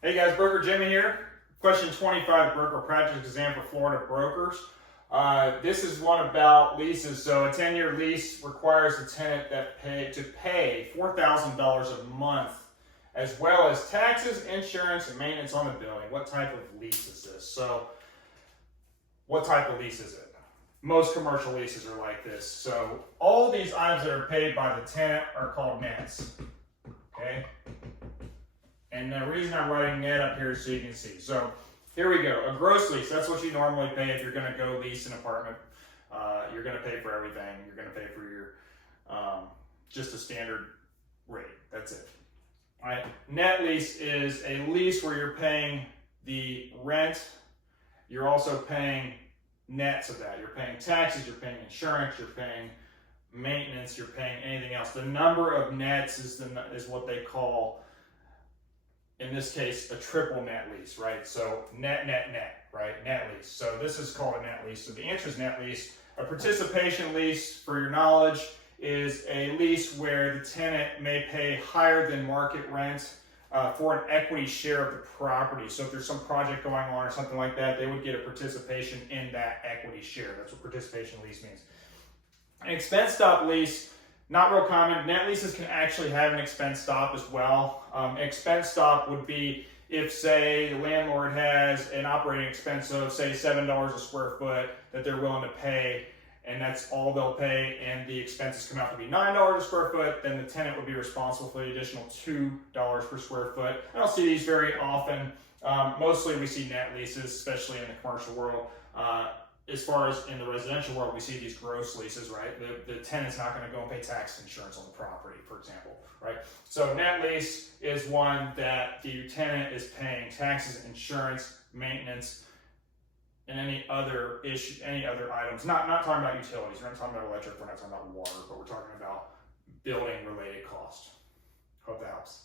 Hey guys, Broker Jimmy here. Question 25, broker practice exam for Florida brokers. This is one about leases. So a 10-year lease requires the tenant to pay $4,000 a month, as well as taxes, insurance, and maintenance on the building. What type of lease is this? So what type of lease is it? Most commercial leases are like this. So all these items that are paid by the tenant are called nets. Okay? And the reason I'm writing net up here is so you can see. So here we go. A gross lease, that's what you normally pay if you're going to go lease an apartment. You're going to pay for everything. You're going to pay for your just a standard rate. That's it. All right. Net lease is a lease where you're paying the rent. You're also paying nets of that. You're paying taxes, you're paying insurance, you're paying maintenance, you're paying anything else. The number of nets is what they call, in this case, a triple net lease, right? So net, right? Net lease. So this is called a net lease. So the answer is net lease. A participation lease, for your knowledge, is a lease where the tenant may pay higher than market rent for an equity share of the property. So if there's some project going on or something like that, they would get a participation in that equity share. That's what participation lease means. An expense stop lease, not real common. Net leases can actually have an expense stop as well. Expense stop would be if, say, the landlord has an operating expense of, say, $7 a square foot that they're willing to pay, and that's all they'll pay, and the expenses come out to be $9 a square foot, then the tenant would be responsible for the additional $2 per square foot. I don't see these very often. Mostly we see net leases, especially in the commercial world. As far as in the residential world, we see these gross leases, right? The tenant's not going to go and pay tax insurance on the property, for example, right? So net lease is one that the tenant is paying taxes, insurance, maintenance, and any other items. Not talking about utilities. We're not talking about electric. We're not talking about water, but we're talking about building-related costs. Hope that helps.